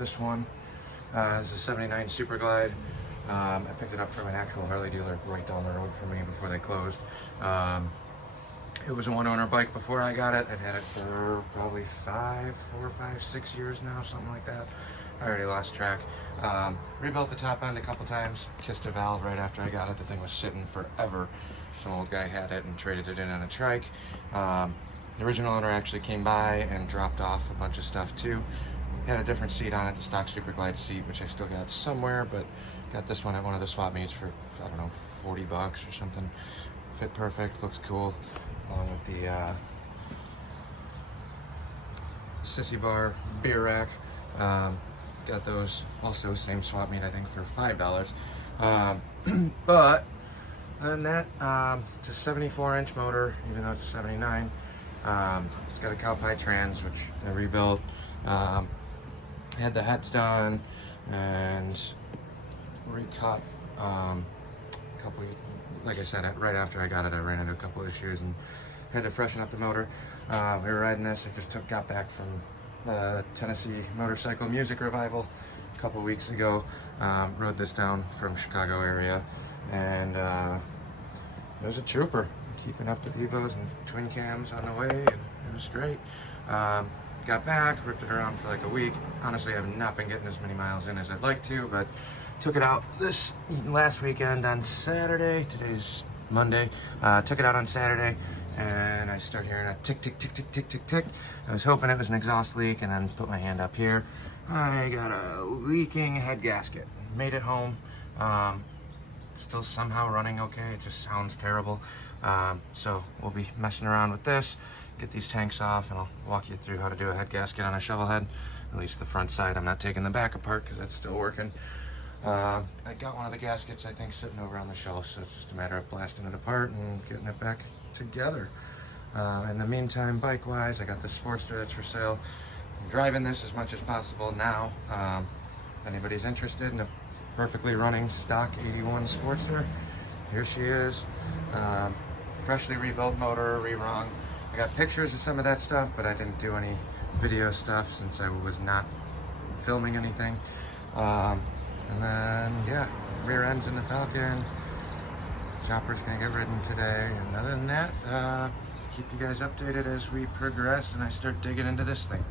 This one is a 79 Superglide. I picked it up from an actual Harley dealer right down the road from me before they closed. It was a one-owner bike before I got it. I'd had it for probably 4, 5, 6 years now, something like that. I already lost track. Rebuilt the top end a couple times, kissed a valve right after I got it. The thing was sitting forever. Some old guy had it and traded it in on a trike. The original owner actually came by and dropped off a bunch of stuff too. Had a different seat on it, the stock Superglide seat, which I still got somewhere, but got this one at one of the swap meets for, I don't know, 40 bucks or something. Fit perfect, looks cool, along with the sissy bar beer rack. Got those also same swap meet, I think, for $5. But other than that, it's a 74-inch motor, even though it's a 79. It's got a Cowpie trans, which I rebuilt. Had the heads done and recut a couple, like I said, right after I got it, I ran into a couple issues and had to freshen up the motor. We were riding this. I just got back from the Tennessee Motorcycle Music Revival a couple weeks ago. Rode this down from Chicago area, and it was a trooper. Keeping up with Evos and twin cams on the way, and it was great. Got back, ripped it around for like a week. Honestly, I've not been getting as many miles in as I'd like to, but took it out this last weekend on Saturday. Today's Monday. Took it out on Saturday, and I start hearing a tick, tick, tick, tick, tick, tick, tick. I was hoping it was an exhaust leak, and then put my hand up here. I got a leaking head gasket. Made it home. Still somehow running okay. It just sounds terrible. So we'll be messing around with this, get these tanks off, and I'll walk you through how to do a head gasket on a Shovelhead. At least the front side. I'm not taking the back apart because that's still working. I got one of the gaskets, I think, sitting over on the shelf, so it's just a matter of blasting it apart and getting it back together. In the meantime, bike-wise, I got this Sportster that's for sale. I'm driving this as much as possible now. If anybody's interested in a perfectly running stock 81 Sportster, here she is. Freshly rebuilt motor, re-rung. I got pictures of some of that stuff, but I didn't do any video stuff since I was not filming anything. And then, yeah, rear end's in the Falcon. Chopper's gonna get ridden today. And other than that, keep you guys updated as we progress and I start digging into this thing.